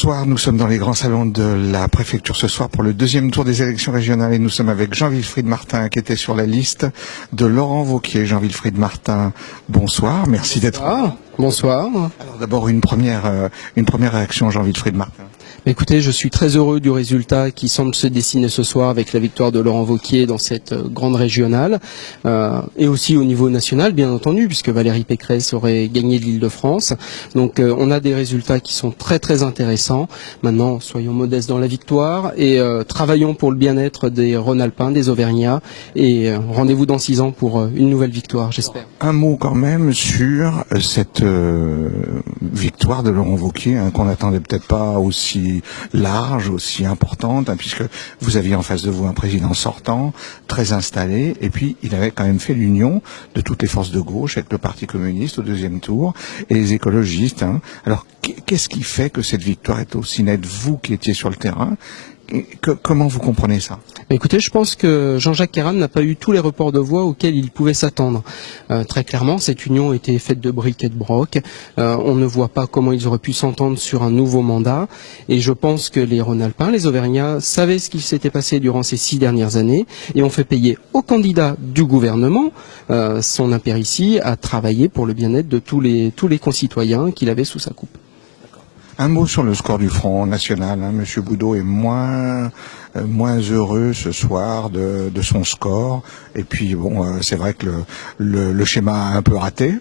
Bonsoir, nous sommes dans les grands salons de la préfecture ce soir pour le deuxième tour des élections régionales et nous sommes avec Jean-Wilfried Martin qui était sur la liste de Laurent Wauquiez. Jean-Wilfried Martin, bonsoir, merci d'être là. Bonsoir. Alors d'abord une première réaction, Jean-Wilfried Martin. Écoutez, je suis très heureux du résultat qui semble se dessiner ce soir avec la victoire de Laurent Wauquiez dans cette grande régionale et aussi au niveau national, bien entendu, puisque Valérie Pécresse aurait gagné l'Île-de-France. Donc on a des résultats qui sont très très intéressants. Maintenant, soyons modestes dans la victoire et travaillons pour le bien-être des Rhône-Alpins, des Auvergnats et rendez-vous dans 6 ans pour une nouvelle victoire, j'espère. Un mot quand même sur cette victoire de Laurent Wauquiez qu'on n'attendait peut-être pas aussi large, aussi importante, puisque vous aviez en face de vous un président sortant, très installé, et puis il avait quand même fait l'union de toutes les forces de gauche avec le Parti communiste au deuxième tour et les écologistes. Alors qu'est-ce qui fait que cette victoire est aussi nette, vous qui étiez sur le terrain? Comment vous comprenez ça? Écoutez, je pense que Jean-Jacques Herrmann n'a pas eu tous les reports de voix auxquels il pouvait s'attendre. Très clairement, cette union était faite de briques et de broc. On ne voit pas comment ils auraient pu s'entendre sur un nouveau mandat. Et je pense que les Rhône-Alpins, les Auvergnats, savaient ce qui s'était passé durant ces 6 dernières années et ont fait payer au candidat du gouvernement son impéritie à travailler pour le bien-être de tous les concitoyens qu'il avait sous sa coupe. Un mot sur le score du Front National. Monsieur Boudot est moins heureux ce soir de son score. Et puis bon, c'est vrai que le schéma a un peu raté.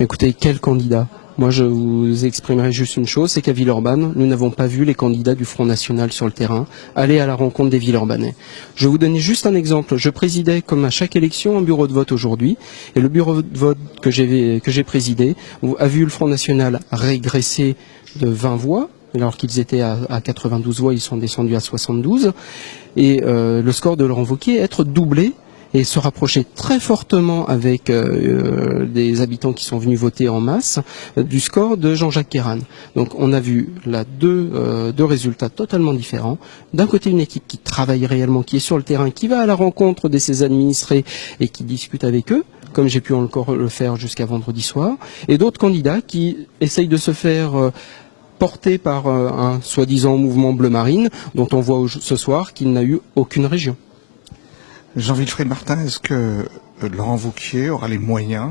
Écoutez, quel candidat? Moi, je vous exprimerai juste une chose, c'est qu'à Villeurbanne, nous n'avons pas vu les candidats du Front National sur le terrain aller à la rencontre des Villeurbanais. Je vais vous donner juste un exemple. Je présidais, comme à chaque élection, un bureau de vote aujourd'hui. Et le bureau de vote que j'ai présidé a vu le Front National régresser de 20 voix. Alors qu'ils étaient à 92 voix, ils sont descendus à 72. Et le score de Laurent Wauquiez être doublé et se rapprocher très fortement avec des habitants qui sont venus voter en masse du score de Jean-Jacques Herrmann. Donc on a vu là deux résultats totalement différents. D'un côté une équipe qui travaille réellement, qui est sur le terrain, qui va à la rencontre de ses administrés et qui discute avec eux, comme j'ai pu encore le faire jusqu'à vendredi soir, et d'autres candidats qui essayent de se faire porter par un soi-disant mouvement bleu marine dont on voit ce soir qu'il n'a eu aucune région. Jean-Wilfried Martin, est-ce que Laurent Wauquiez aura les moyens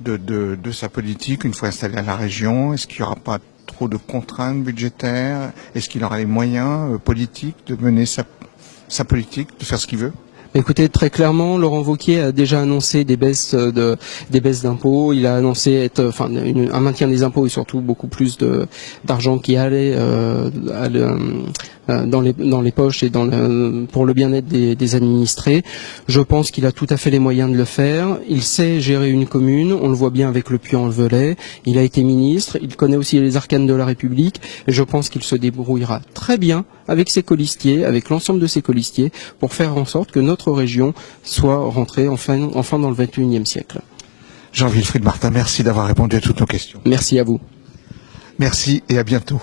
de sa politique une fois installé à la région? Est-ce qu'il n'y aura pas trop de contraintes budgétaires? Est-ce qu'il aura les moyens politiques de mener sa politique, de faire ce qu'il veut? Écoutez, très clairement, Laurent Wauquiez a déjà annoncé des baisses d'impôts. Il a annoncé un maintien des impôts et surtout beaucoup plus d'argent qui allait dans les poches et pour le bien-être des administrés. Je pense qu'il a tout à fait les moyens de le faire. Il sait gérer une commune. On le voit bien avec le Puy-en-Velay. Il a été ministre. Il connaît aussi les arcanes de la République. Et je pense qu'il se débrouillera très bien avec ses colistiers, avec l'ensemble de ses colistiers, pour faire en sorte que notre région soit rentrée enfin dans le 21e siècle. Jean-Wilfried Martin, merci d'avoir répondu à toutes nos questions. Merci à vous. Merci et à bientôt.